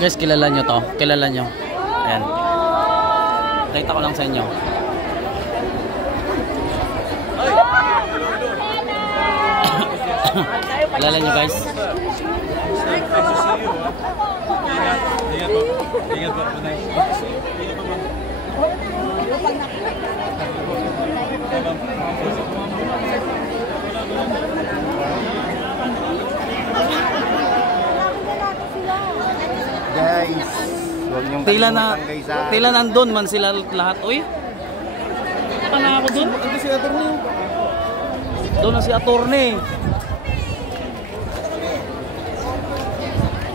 Guys, kilala nyo to? Kilala nyo? Ayan. Nakita ko lang sa inyo. Kilala nyo guys? Guys, huwag niyong tila nandun man sila lahat. Uy, ano ako dun? Ito si attorney. Doon na si attorney.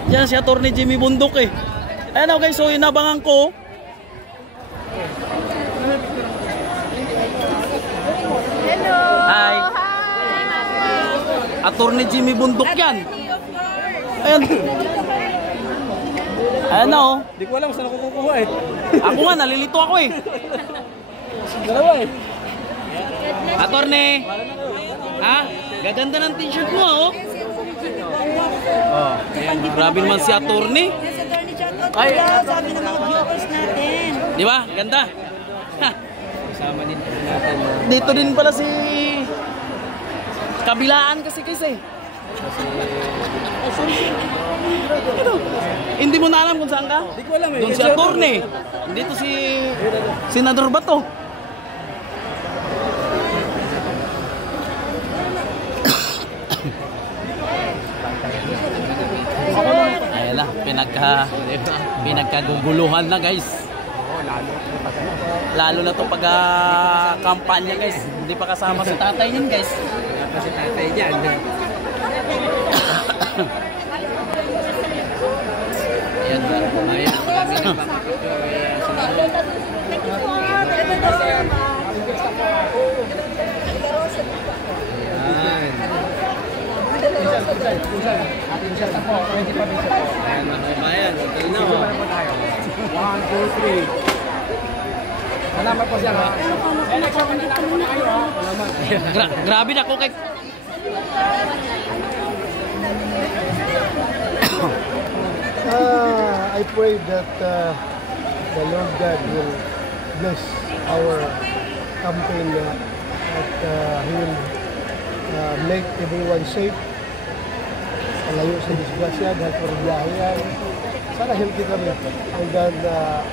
Diyan si attorney Jimmy Bundok eh. Ayan okay, so inabangan ko. Hello! Hi! Attorney Jimmy Bundok yan. Ayan. Ayan na oh. Di ko alam saan ako kukuha eh. Ako nga, nalilito ako eh. Dalawa eh. Attorney! Ha? Gaganda ng t-shirt mo oh. Oh, ayan. Grabe naman si attorney. Ay, sabi ng mga viewers natin. Di ba? Ganda. Ha. Kasama din natin. Dito din pala si kabilaan kasi. Ano? Hindi mo na alam kung saan ka? Di ko alam eh. Doon si attorney. Dito si Senador Bato. Ayan na, pinagkaguguluhan na guys. Lalo na itong pagka-kampanya guys. Hindi pa kasama si tatay niyan guys. Si tatay dyan. Ayan. Ayan, kami nagpapapicture. Ayan, mga kabayan. Okay na o. 1, 2, 3. Salamat po siya ha. Grabe na ko kay... I pray that the Lord God will bless our campaign at He will make everyone safe. Malayo sa disgrasya dahil por biyahe yan. Sana healthy kami hanggang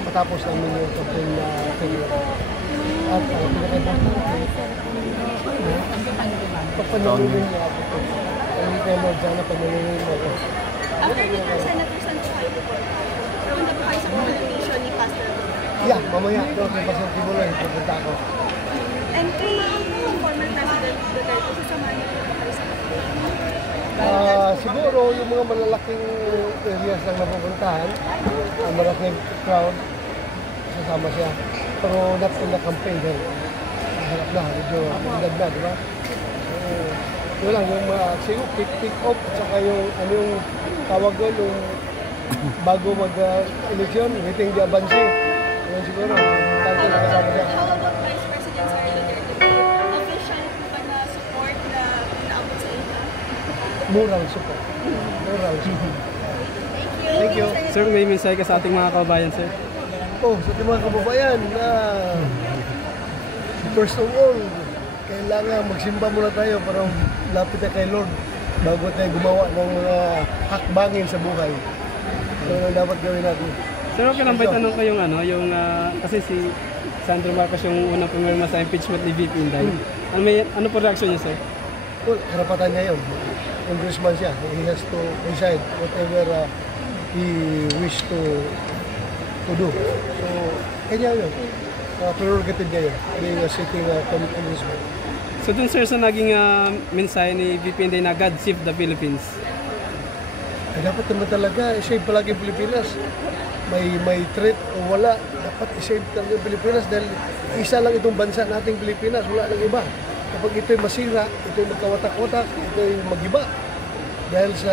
matapos namin yung campaign na tenure. At pinaka-importante, pagpanunulin niya ako. Ang kay Lord, sana panunulin mo ako. After nito, Senator, saan po kayo po? Punta po kayo sa congregation ni Pastor? Yeah, mamaya doon kay Pastor Tibuloy, pupunta ako. And kay former President Duterte, sasamahan niyo po kayo sa siguro yung mga malalaking areas lang napupuntahan, ang malaking crowd, sasama siya. Pero not in the campaign dahil harap na, medyo magdag na, di ba? So, yun lang, yung siguro pick up at saka yung ano yung tawag doon, yung bago mag-eleksyon, waiting the advance. Yun siguro, tanto na kasama siya. How about Vice President Sara Duterte? Official po ba na support na naabot sa inyo? Moral support. Moral support. Thank you. Sir, may mensahe ka sa ating mga kababayan, sir? Oh, sa ating mga kababayan na first of all, kailangan magsimba muna tayo para lapit na kay Lord bago tayo gumawa ng mga hakbangin sa buhay. So, dapat gawin natin. Sir, okay lang ba itanong ko yung ano, yung kasi si Sandro Marcos yung unang pumirma sa impeachment ni VP Inday. Ano po reaksyon niya, sir? Well, karapatan niya yun. Congressman siya. He has to decide whatever he wish to do. So, kanya yun. Prerogative niya yun. Being a sitting congressman. So dun, sir, sa naging mensahe ni VP Inday na God save the Philippines. Ay, dapat naman talaga i-save palagi ang Pilipinas. May threat o wala, dapat i-save talaga ang Pilipinas dahil isa lang itong bansa nating Pilipinas, wala nang iba. Kapag ito'y masira, ito'y magkawatak-watak, ito'y mag-iba. Dahil sa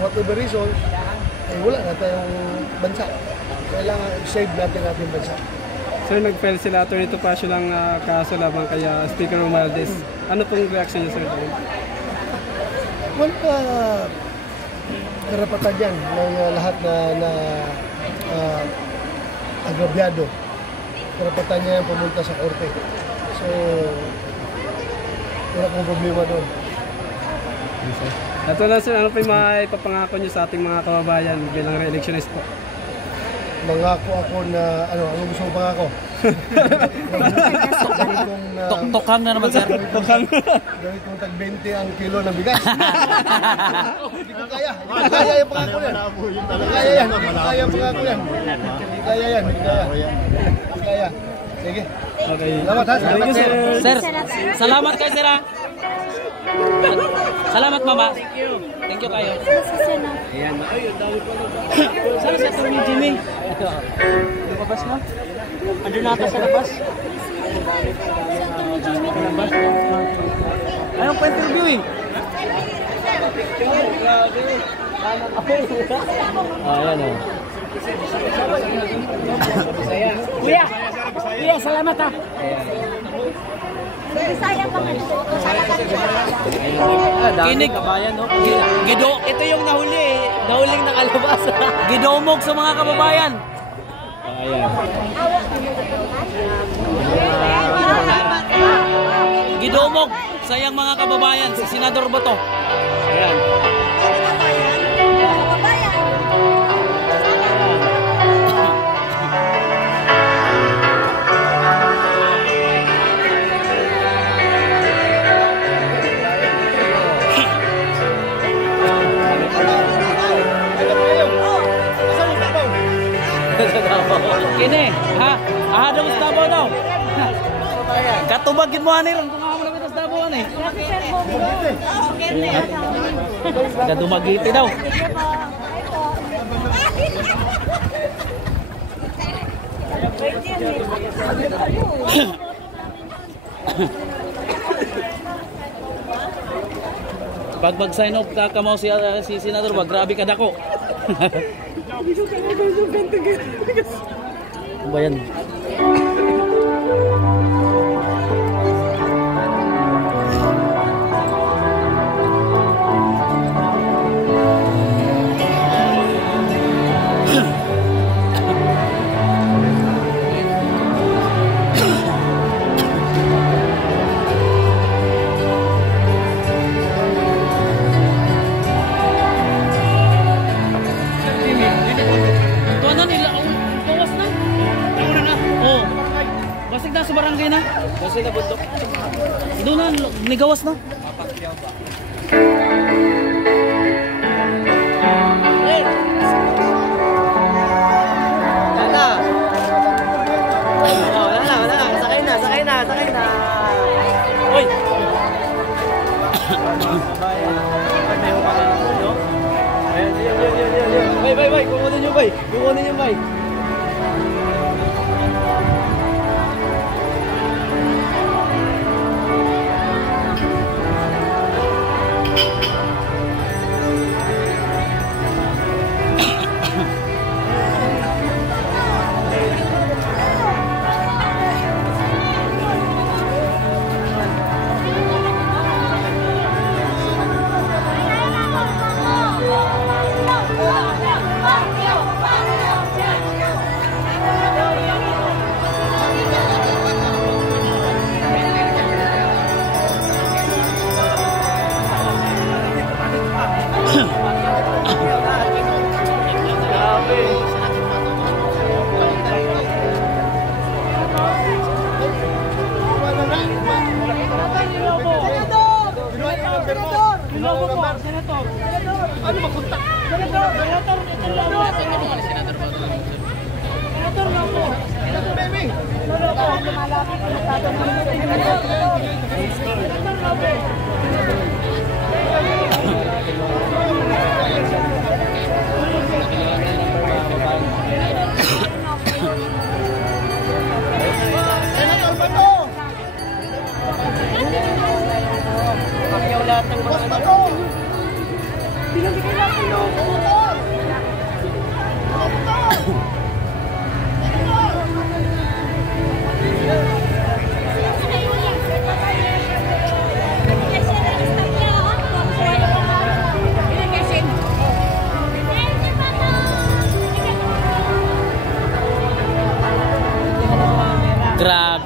whatever reason, ay wala na tayong bansa. Kailangan i-save natin ating bansa. Sir, nag-file sila Atty. Topacio ng kaso labang kay Speaker Romualdez. Ano pong reaction niyo, sir? Well, karapatan yan ng lahat na agrabyado. Karapatan niya yung pumunta sa korte. So, wala pong problema doon. Ito na, sir, ano po yung mga ipapangako niyo sa ating mga kababayan bilang re-electionist po? Mangako ako na, ano gusto mong pangako? Tokhang na naman, sir. Gawin kong tag 20 ang kilo ng bigas. Hindi ko kaya. Hindi ko kaya yung pangako yan. Hindi kaya yan. Hindi kaya yung pangako yan. Hindi kaya yan. Hindi kaya. Sige. Okay. Salamat ha. Thank you, sir. Sir, salamat kayo, sir. Salamat, mama. Thank you kayo. Ayan. Saan si Atty. Jimmy? Lumabas na? Andun na ata sa labas? Ayaw pa interview eh. Ayan o. Kuya, salamat ha. Kinig kabayan, no? Gido, ito yung nahuling nakalabas. Gidomog sa mga kababayan. Ayan. Gidomog sa iyang mga kababayan, si Senador Bato. Ayan. Kini, ha? Aha daw sa Davao daw. Katubagin mo ani ron kung amo na sa Davao ani. Kadumagiti daw. Pag sign off ka kamo si Senador, wag grabe ka dako. Ano ba yan? Sa barangay na? Kasi na bundok. Doon na, nigawas na. Hey! Wala. Wala. Sakay na. Uy! Bay. Kukunin nyo, bay.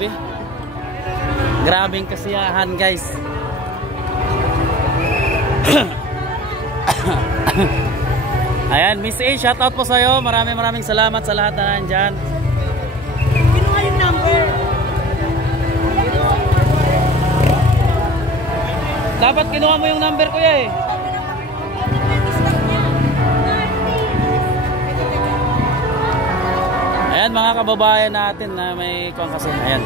Grabe. Grabing kasiyahan, guys. Ayan, Miss A, shoutout po sa'yo. Maraming salamat sa lahat na nandyan. Kinuha yung number. Dapat kinuha mo yung number ko eh. Ayan mga kababayan natin na may kung kasi. Ayan.